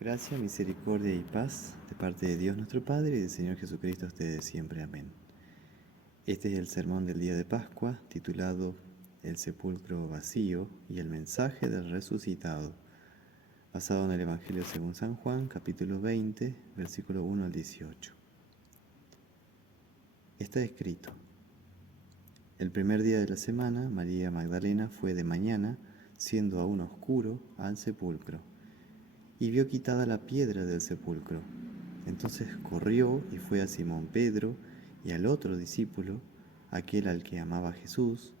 Gracia, misericordia y paz de parte de Dios nuestro Padre y del Señor Jesucristo a ustedes siempre. Amén. Este es el sermón del día de Pascua, titulado El sepulcro vacío y el mensaje del resucitado, basado en el Evangelio según San Juan, capítulo 20, versículo 1 al 18. Está escrito: el primer día de la semana, María Magdalena fue de mañana, siendo aún oscuro, al sepulcro, y vio quitada la piedra del sepulcro. Entonces corrió y fue a Simón Pedro y al otro discípulo, aquel al que amaba Jesús,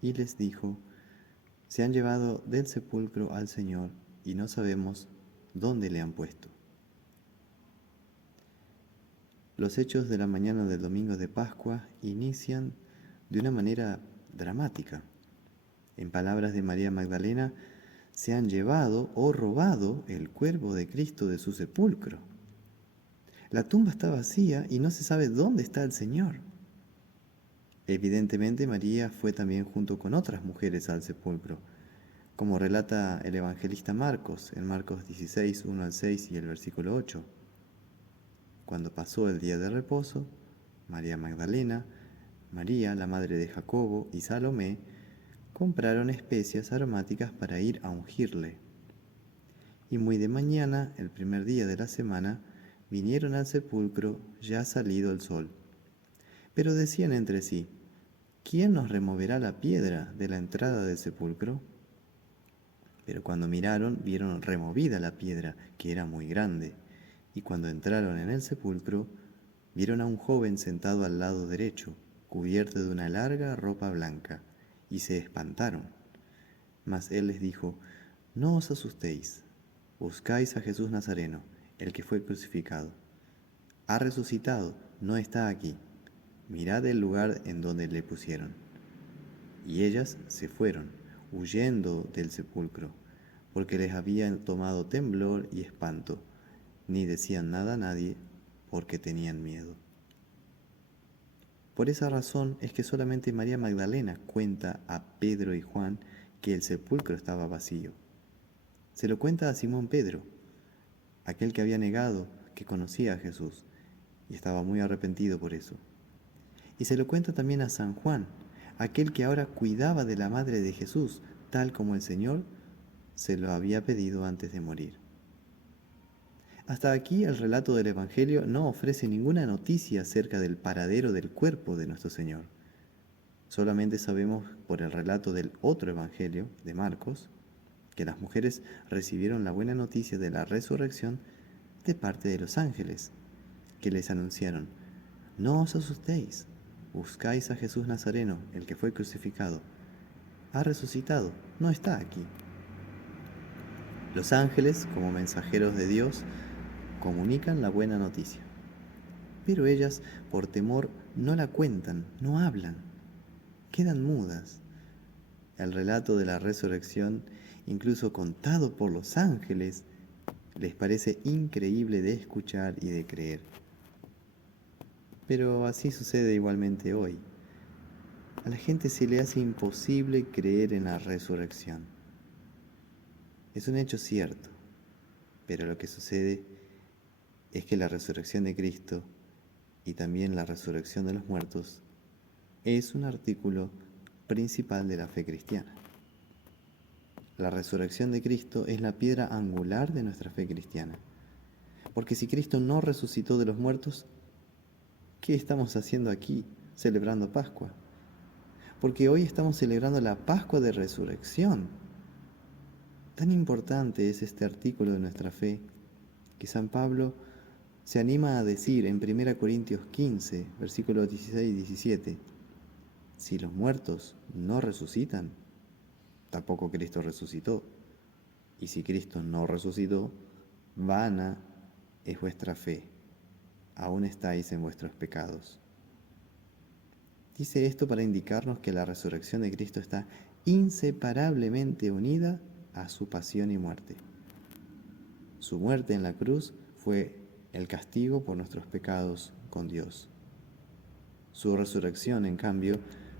y les dijo: se han llevado del sepulcro al Señor y no sabemos dónde le han puesto. Los hechos de la mañana del domingo de Pascua inician de una manera dramática. En palabras de María Magdalena, se han llevado o robado el cuerpo de Cristo de su sepulcro. La tumba está vacía y no se sabe dónde está el Señor. Evidentemente María fue también junto con otras mujeres al sepulcro, como relata el evangelista Marcos en Marcos 16, 1 al 6 y el versículo 8. Cuando pasó el día de reposo, María Magdalena, María, la madre de Jacobo, y Salomé compraron especias aromáticas para ir a ungirle. Y muy de mañana, el primer día de la semana, vinieron al sepulcro ya salido el sol. Pero decían entre sí: ¿quién nos removerá la piedra de la entrada del sepulcro? Pero cuando miraron, vieron removida la piedra, que era muy grande. Y cuando entraron en el sepulcro, vieron a un joven sentado al lado derecho, cubierto de una larga ropa blanca, y se espantaron. Mas él les dijo: no os asustéis, buscáis a Jesús Nazareno, el que fue crucificado. Ha resucitado, no está aquí. Mirad el lugar en donde le pusieron. Y ellas se fueron, huyendo del sepulcro, porque les había tomado temblor y espanto, ni decían nada a nadie, porque tenían miedo. Por esa razón es que solamente María Magdalena cuenta a Pedro y Juan que el sepulcro estaba vacío. Se lo cuenta a Simón Pedro, aquel que había negado que conocía a Jesús y estaba muy arrepentido por eso. Y se lo cuenta también a San Juan, aquel que ahora cuidaba de la madre de Jesús, tal como el Señor se lo había pedido antes de morir. Hasta aquí el relato del Evangelio no ofrece ninguna noticia acerca del paradero del cuerpo de nuestro Señor. Solamente sabemos por el relato del otro Evangelio, de Marcos, que las mujeres recibieron la buena noticia de la resurrección de parte de los ángeles, que les anunciaron: no os asustéis, buscáis a Jesús Nazareno, el que fue crucificado. Ha resucitado, no está aquí. Los ángeles, como mensajeros de Dios, comunican la buena noticia. Pero ellas, por temor, no la cuentan, no hablan, quedan mudas. El relato de la resurrección, incluso contado por los ángeles, les parece increíble de escuchar y de creer. Pero así sucede igualmente hoy. A la gente se le hace imposible creer en la resurrección. Es un hecho cierto, pero lo que sucede es que la resurrección de Cristo y también la resurrección de los muertos es un artículo principal de la fe cristiana. La resurrección de Cristo es la piedra angular de nuestra fe cristiana. Porque si Cristo no resucitó de los muertos, ¿qué estamos haciendo aquí celebrando Pascua? Porque hoy estamos celebrando la Pascua de Resurrección. Tan importante es este artículo de nuestra fe que San Pablo se anima a decir en 1 Corintios 15, versículos 16 y 17: si los muertos no resucitan, tampoco Cristo resucitó. Y si Cristo no resucitó, vana es vuestra fe, aún estáis en vuestros pecados. Dice esto para indicarnos que la resurrección de Cristo está inseparablemente unida a su pasión y muerte. Su muerte en la cruz fue el castigo por nuestros pecados con Dios. Su resurrección, en cambio,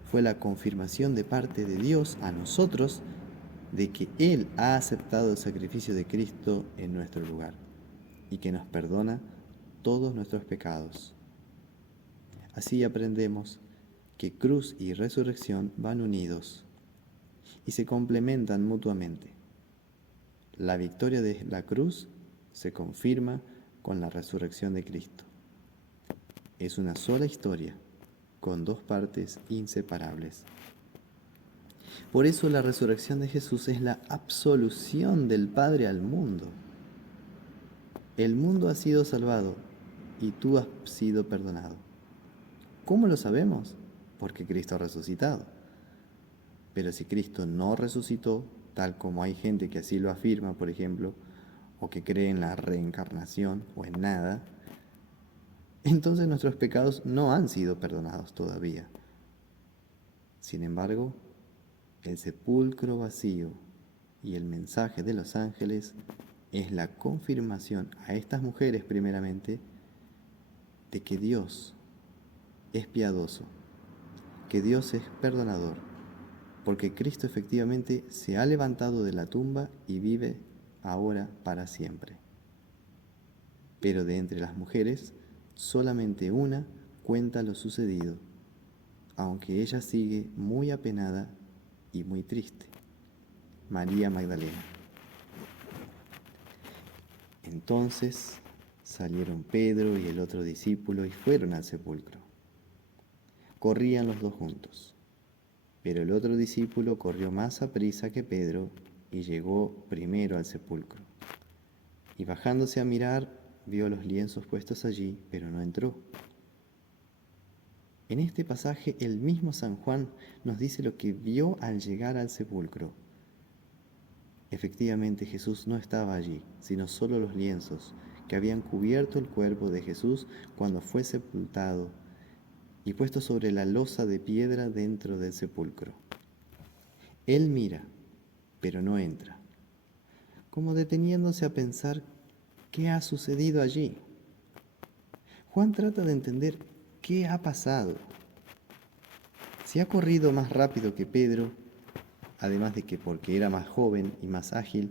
fue la confirmación de parte de Dios a nosotros de que Él ha aceptado el sacrificio de Cristo en nuestro lugar. y que nos perdona todos nuestros pecados. Así aprendemos que cruz y resurrección van unidos y se complementan mutuamente. La victoria de la cruz se confirma con la resurrección de Cristo. Es una sola historia, con dos partes inseparables. Por eso la resurrección de Jesús es la absolución del Padre al mundo. El mundo ha sido salvado y tú has sido perdonado. ¿Cómo lo sabemos? Porque Cristo ha resucitado. Pero si Cristo no resucitó, tal como hay gente que así lo afirma, por ejemplo, o que cree en la reencarnación o en nada, entonces nuestros pecados no han sido perdonados todavía. Sin embargo, el sepulcro vacío y el mensaje de los ángeles es la confirmación a estas mujeres primeramente de que Dios es piadoso, que Dios es perdonador, porque Cristo efectivamente se ha levantado de la tumba y vive ahora para siempre. Pero de entre las mujeres, solamente una cuenta lo sucedido, aunque ella sigue muy apenada y muy triste: María Magdalena. Entonces salieron Pedro y el otro discípulo y fueron al sepulcro. Corrían los dos juntos, pero el otro discípulo corrió más aprisa que Pedro y llegó primero al sepulcro. Y bajándose a mirar, vio los lienzos puestos allí, pero no entró. En este pasaje el mismo San Juan nos dice lo que vio al llegar al sepulcro. Efectivamente, Jesús no estaba allí, sino solo los lienzos que habían cubierto el cuerpo de Jesús cuando fue sepultado y puesto sobre la losa de piedra dentro del sepulcro. Él mira, pero no entra, como deteniéndose a pensar qué ha sucedido allí. Juan trata de entender qué ha pasado. Si ha corrido más rápido que Pedro, además de que porque era más joven y más ágil,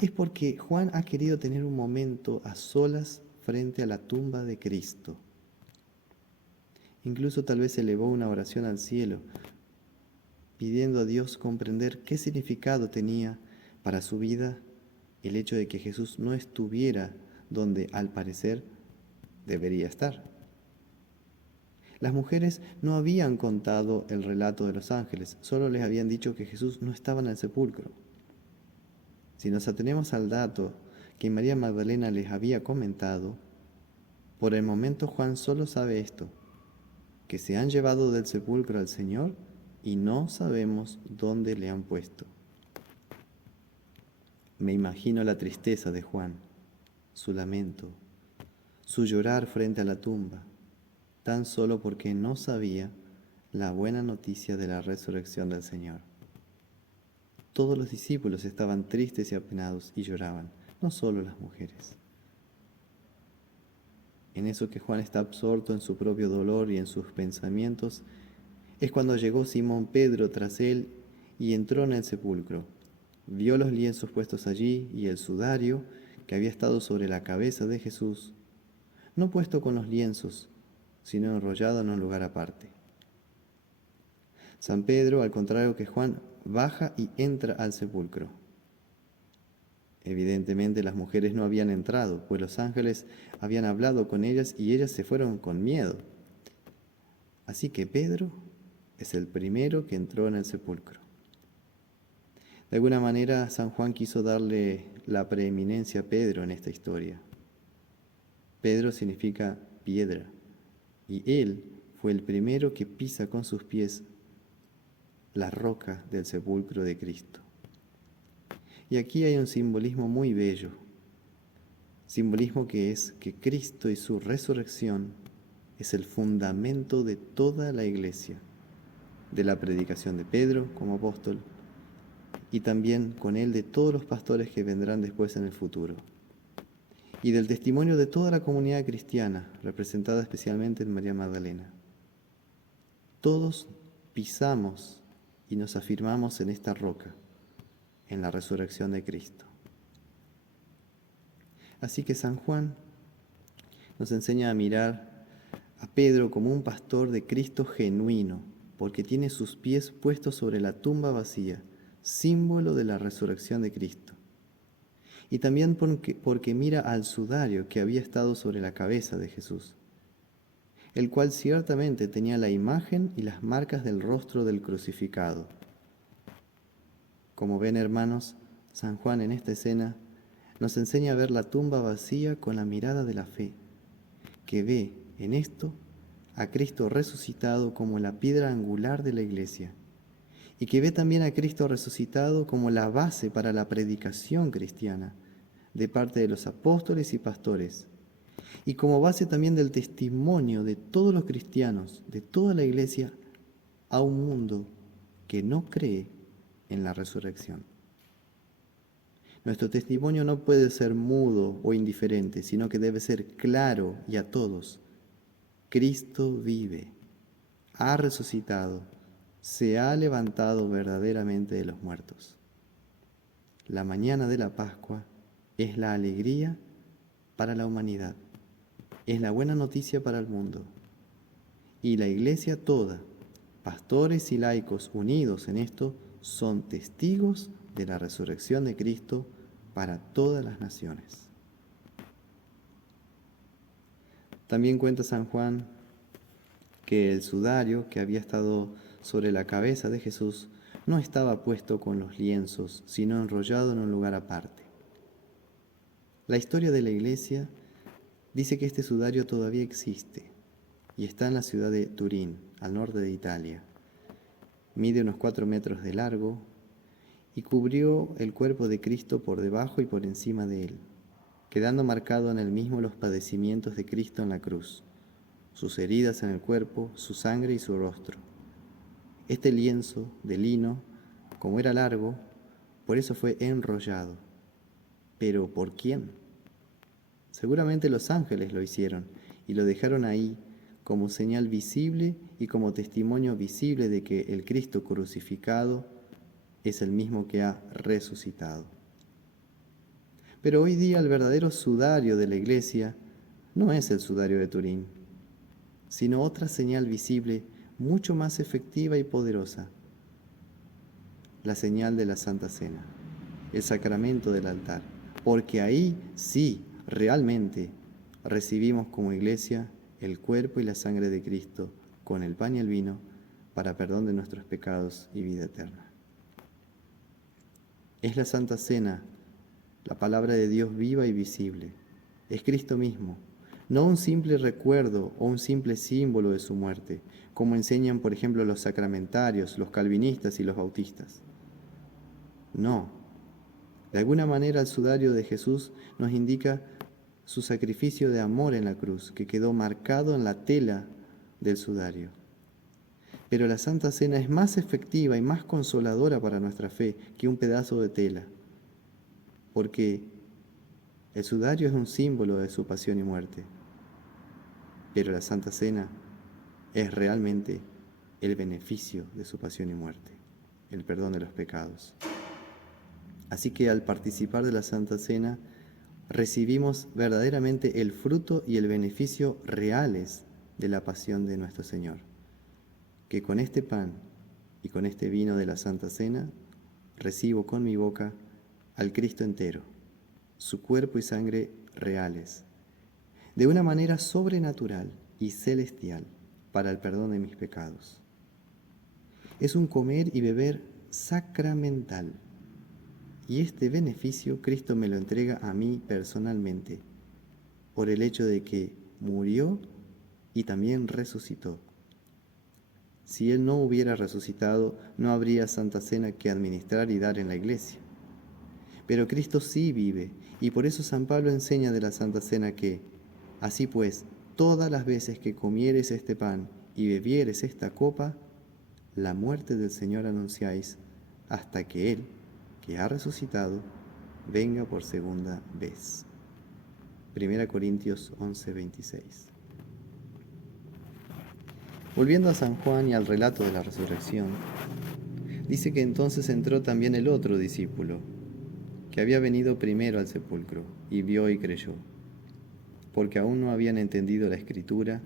es porque Juan ha querido tener un momento a solas frente a la tumba de Cristo. Incluso tal vez elevó una oración al cielo, pidiendo a Dios comprender qué significado tenía para su vida el hecho de que Jesús no estuviera donde al parecer debería estar. Las mujeres no habían contado el relato de los ángeles, solo les habían dicho que Jesús no estaba en el sepulcro. Si nos atenemos al dato que María Magdalena les había comentado, por el momento Juan solo sabe esto: que se han llevado del sepulcro al Señor y no sabemos dónde le han puesto. Me imagino la tristeza de Juan, su lamento, su llorar frente a la tumba, tan solo porque no sabía la buena noticia de la resurrección del Señor. Todos los discípulos estaban tristes y apenados y lloraban, no solo las mujeres. En eso que Juan está absorto en su propio dolor y en sus pensamientos, es cuando llegó Simón Pedro tras él y entró en el sepulcro. Vio los lienzos puestos allí y el sudario que había estado sobre la cabeza de Jesús, no puesto con los lienzos, sino enrollado en un lugar aparte. San Pedro, al contrario que Juan, baja y entra al sepulcro. Evidentemente las mujeres no habían entrado, pues los ángeles habían hablado con ellas y ellas se fueron con miedo. Así que Pedro es el primero que entró en el sepulcro. De alguna manera, San Juan quiso darle la preeminencia a Pedro en esta historia. Pedro significa piedra, y él fue el primero que pisa con sus pies la roca del sepulcro de Cristo. Y aquí hay un simbolismo muy bello, simbolismo que es que Cristo y su resurrección es el fundamento de toda la iglesia, de la predicación de Pedro como apóstol y también con él de todos los pastores que vendrán después en el futuro, y del testimonio de toda la comunidad cristiana, representada especialmente en María Magdalena. Todos pisamos y nos afirmamos en esta roca, en la resurrección de Cristo. Así que San Juan nos enseña a mirar a Pedro como un pastor de Cristo genuino, porque tiene sus pies puestos sobre la tumba vacía, símbolo de la resurrección de Cristo. Y también porque mira al sudario que había estado sobre la cabeza de Jesús, el cual ciertamente tenía la imagen y las marcas del rostro del crucificado. Como ven, hermanos, San Juan en esta escena nos enseña a ver la tumba vacía con la mirada de la fe, que ve en esto a Cristo resucitado como la piedra angular de la iglesia, y que ve también a Cristo resucitado como la base para la predicación cristiana de parte de los apóstoles y pastores, y como base también del testimonio de todos los cristianos, de toda la iglesia, a un mundo que no cree en la resurrección. Nuestro testimonio no puede ser mudo o indiferente, sino que debe ser claro y a todos. Cristo vive, ha resucitado, se ha levantado verdaderamente de los muertos. La mañana de la Pascua es la alegría para la humanidad, es la buena noticia para el mundo. Y la iglesia toda, pastores y laicos unidos en esto, son testigos de la resurrección de Cristo para todas las naciones. También cuenta San Juan que el sudario que había estado sobre la cabeza de Jesús no estaba puesto con los lienzos, sino enrollado en un lugar aparte. La historia de la iglesia dice que este sudario todavía existe y está en la ciudad de Turín, al norte de Italia. Mide unos 4 metros de largo y cubrió el cuerpo de Cristo por debajo y por encima de él, quedando marcado en él mismo los padecimientos de Cristo en la cruz, sus heridas en el cuerpo, su sangre y su rostro. Este lienzo de lino, como era largo, por eso fue enrollado. ¿Pero por quién? Seguramente los ángeles lo hicieron y lo dejaron ahí como señal visible y como testimonio visible de que el Cristo crucificado es el mismo que ha resucitado. Pero hoy día el verdadero sudario de la iglesia no es el sudario de Turín, sino otra señal visible mucho más efectiva y poderosa, la señal de la Santa Cena, el sacramento del altar, porque ahí sí, realmente, recibimos como iglesia el cuerpo y la sangre de Cristo con el pan y el vino para perdón de nuestros pecados y vida eterna. Es la Santa Cena, la palabra de Dios viva y visible. Es Cristo mismo, no un simple recuerdo o un simple símbolo de su muerte, como enseñan, por ejemplo, los sacramentarios, los calvinistas y los bautistas. No. De alguna manera el sudario de Jesús nos indica su sacrificio de amor en la cruz, que quedó marcado en la tela del sudario. Pero la Santa Cena es más efectiva y más consoladora para nuestra fe que un pedazo de tela, porque el sudario es un símbolo de su pasión y muerte, pero la Santa Cena es realmente el beneficio de su pasión y muerte, el perdón de los pecados. Así que al participar de la Santa Cena, recibimos verdaderamente el fruto y el beneficio reales de la pasión de nuestro Señor, que con este pan y con este vino de la Santa Cena recibo con mi boca al Cristo entero, su cuerpo y sangre reales, de una manera sobrenatural y celestial para el perdón de mis pecados. Es un comer y beber sacramental, y este beneficio Cristo me lo entrega a mí personalmente, por el hecho de que murió y también resucitó. Si Él no hubiera resucitado, no habría Santa Cena que administrar y dar en la iglesia. Pero Cristo sí vive, y por eso San Pablo enseña de la Santa Cena que, así pues, todas las veces que comieres este pan y bebieres esta copa, la muerte del Señor anunciáis hasta que Él, que ha resucitado, venga por segunda vez. 1 Corintios 11:26. Volviendo a San Juan y al relato de la resurrección, dice que entonces entró también el otro discípulo, que había venido primero al sepulcro y vio y creyó, porque aún no habían entendido la escritura,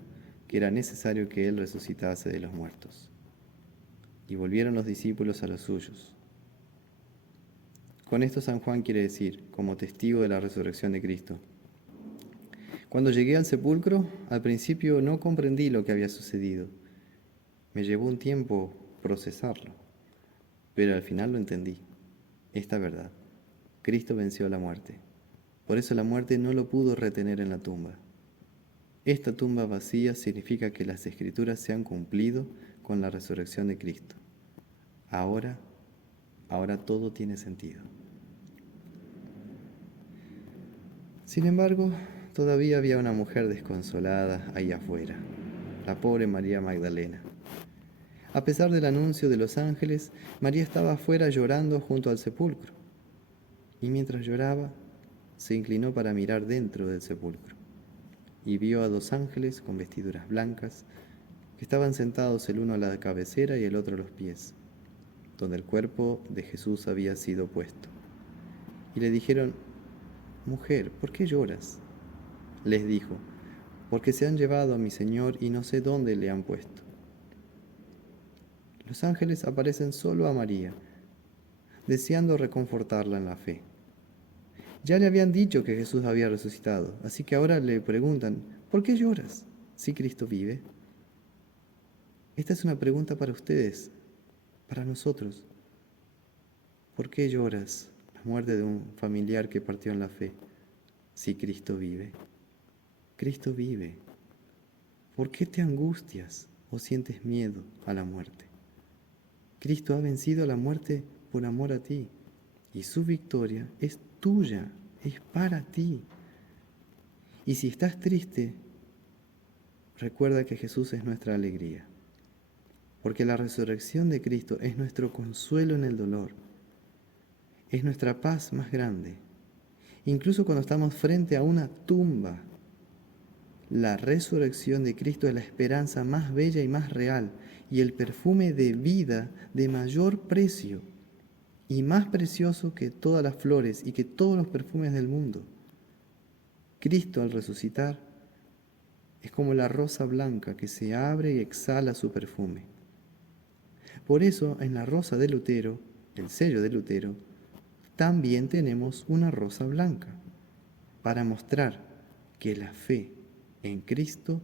que era necesario que él resucitase de los muertos. Y volvieron los discípulos a los suyos. Con esto San Juan quiere decir, como testigo de la resurrección de Cristo: cuando llegué al sepulcro, al principio no comprendí lo que había sucedido. Me llevó un tiempo procesarlo, pero al final lo entendí. Esta verdad: Cristo venció la muerte. Por eso la muerte no lo pudo retener en la tumba. Esta tumba vacía significa que las Escrituras se han cumplido con la resurrección de Cristo. Ahora todo tiene sentido. Sin embargo, todavía había una mujer desconsolada ahí afuera, la pobre María Magdalena. A pesar del anuncio de los ángeles, María estaba afuera llorando junto al sepulcro. Y mientras lloraba, se inclinó para mirar dentro del sepulcro y vio a 2 ángeles con vestiduras blancas que estaban sentados el uno a la cabecera y el otro a los pies, donde el cuerpo de Jesús había sido puesto. Y le dijeron: «Mujer, ¿por qué lloras?». Les dijo: «Porque se han llevado a mi Señor y no sé dónde le han puesto». Los ángeles aparecen solo a María, deseando reconfortarla en la fe. Ya le habían dicho que Jesús había resucitado, así que ahora le preguntan: «¿Por qué lloras si Cristo vive?». Esta es una pregunta para ustedes, para nosotros. ¿Por qué lloras la muerte de un familiar que partió en la fe si Cristo vive? Cristo vive. ¿Por qué te angustias o sientes miedo a la muerte? Cristo ha vencido a la muerte por amor a ti, y su victoria es tuya, es para ti. Y si estás triste, recuerda que Jesús es nuestra alegría, porque la resurrección de Cristo es nuestro consuelo en el dolor, es nuestra paz más grande. Incluso cuando estamos frente a una tumba, la resurrección de Cristo es la esperanza más bella y más real, y el perfume de vida de mayor precio y más precioso que todas las flores y que todos los perfumes del mundo. Cristo, al resucitar, es como la rosa blanca que se abre y exhala su perfume. Por eso, en la rosa de Lutero, el sello de Lutero, también tenemos una rosa blanca, para mostrar que la fe en Cristo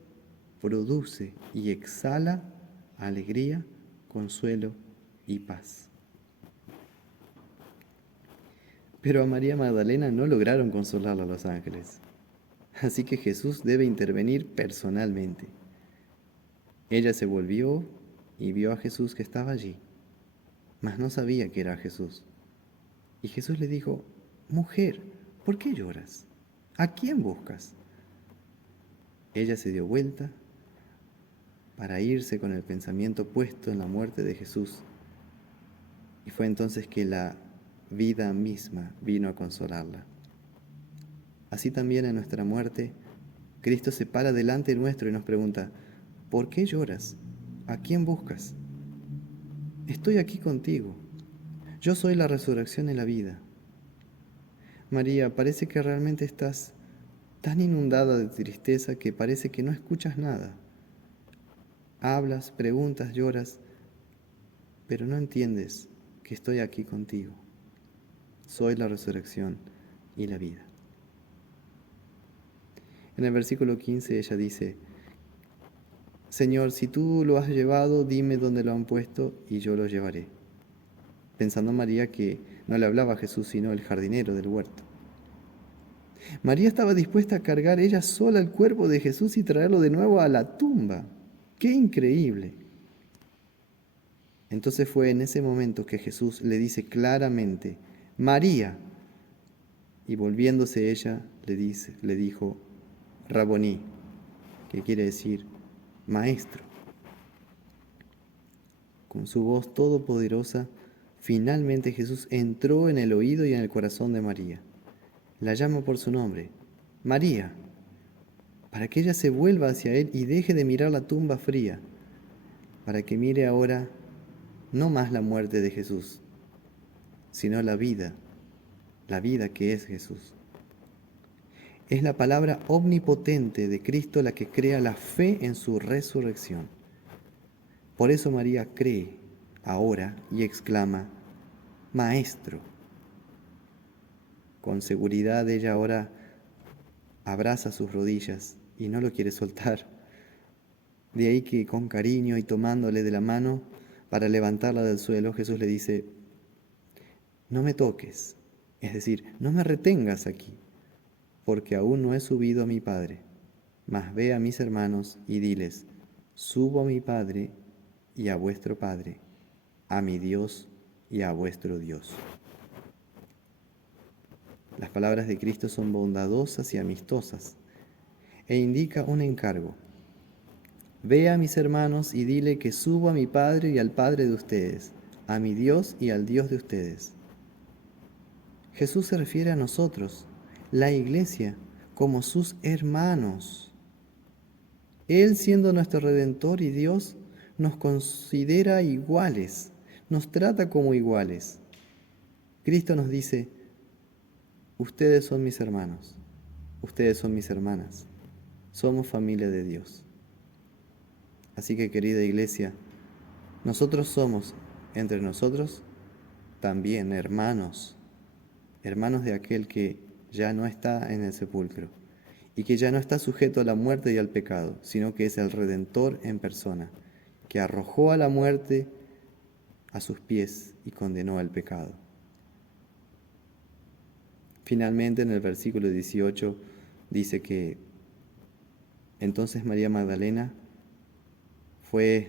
produce y exhala alegría, consuelo y paz. Pero a María Magdalena no lograron consolarla los ángeles, así que Jesús debe intervenir personalmente. Ella se volvió y vio a Jesús que estaba allí, mas no sabía que era Jesús. Y Jesús le dijo: «Mujer, ¿por qué lloras? ¿A quién buscas?». Ella se dio vuelta para irse con el pensamiento puesto en la muerte de Jesús. Y fue entonces que la vida misma vino a consolarla. Así también en nuestra muerte, Cristo se para delante nuestro y nos pregunta: «¿Por qué lloras? ¿A quién buscas? Estoy aquí contigo. Yo soy la resurrección y la vida». María, parece que realmente estás tan inundada de tristeza que parece que no escuchas nada. Hablas, preguntas, lloras, pero no entiendes que estoy aquí contigo. Soy la resurrección y la vida. En el versículo 15 ella dice: «Señor, si tú lo has llevado, dime dónde lo han puesto y yo lo llevaré». Pensando María que no le hablaba a Jesús, sino el jardinero del huerto. María estaba dispuesta a cargar ella sola el cuerpo de Jesús y traerlo de nuevo a la tumba. ¡Qué increíble! Entonces fue en ese momento que Jesús le dice claramente: «María». Y volviéndose ella, le dijo: «Raboní», que quiere decir maestro. Con su voz todopoderosa, finalmente Jesús entró en el oído y en el corazón de María. La llama por su nombre: «María», para que ella se vuelva hacia él y deje de mirar la tumba fría, para que mire ahora no más la muerte de Jesús, sino la vida la vida que es Jesús. Es la palabra omnipotente de Cristo la que crea la fe en su resurrección. Por eso María cree ahora y exclama, Maestro. Con seguridad ella ahora abraza sus rodillas y no lo quiere soltar. De ahí que con cariño y tomándole de la mano para levantarla del suelo, Jesús le dice, no me toques, es decir, no me retengas aquí, porque aún no he subido a mi Padre, mas ve a mis hermanos y diles, subo a mi Padre y a vuestro Padre, a mi Dios y a vuestro Dios. Las palabras de Cristo son bondadosas y amistosas e indica un encargo. Ve a mis hermanos y dile que subo a mi Padre y al Padre de ustedes, a mi Dios y al Dios de ustedes. Jesús se refiere a nosotros, la Iglesia, como sus hermanos. Él, siendo nuestro Redentor y Dios, nos considera iguales, nos trata como iguales. Cristo nos dice, ustedes son mis hermanos, ustedes son mis hermanas, somos familia de Dios. Así que, querida Iglesia, nosotros somos, entre nosotros, también hermanos, hermanos de aquel que ya no está en el sepulcro y que ya no está sujeto a la muerte y al pecado, sino que es el Redentor en persona, que arrojó a la muerte a sus pies y condenó al pecado. Finalmente, en el versículo 18 dice que entonces María Magdalena fue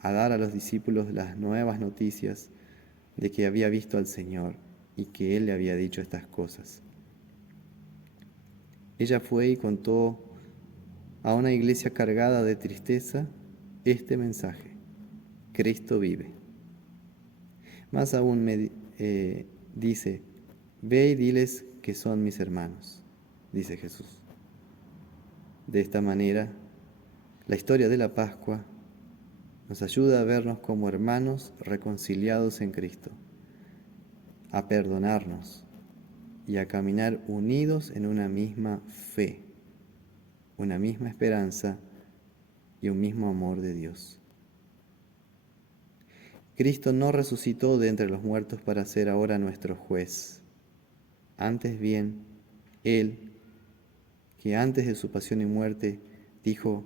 a dar a los discípulos las nuevas noticias de que había visto al Señor y que Él le había dicho estas cosas. Ella fue y contó a una iglesia cargada de tristeza este mensaje: Cristo vive. Más aún dice, ve y diles que son mis hermanos, dice Jesús. De esta manera, la historia de la Pascua nos ayuda a vernos como hermanos reconciliados en Cristo, a perdonarnos y a caminar unidos en una misma fe, una misma esperanza y un mismo amor de Dios. Cristo no resucitó de entre los muertos para ser ahora nuestro juez. Antes bien, Él, que antes de su pasión y muerte dijo,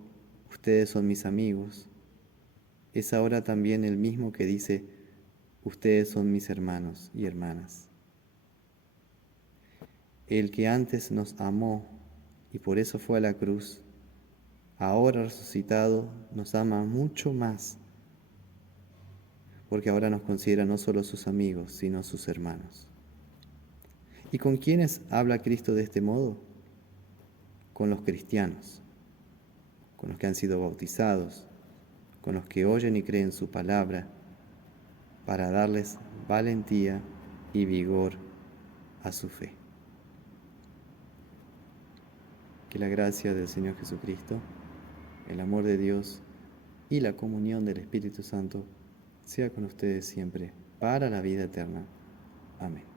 ustedes son mis amigos, es ahora también el mismo que dice, ustedes son mis hermanos y hermanas. El que antes nos amó y por eso fue a la cruz, ahora resucitado nos ama mucho más, porque ahora nos considera no solo sus amigos, sino sus hermanos. ¿Y con quiénes habla Cristo de este modo? Con los cristianos, con los que han sido bautizados, con los que oyen y creen su palabra, para darles valentía y vigor a su fe. Que la gracia del Señor Jesucristo, el amor de Dios y la comunión del Espíritu Santo sea con ustedes siempre, para la vida eterna. Amén.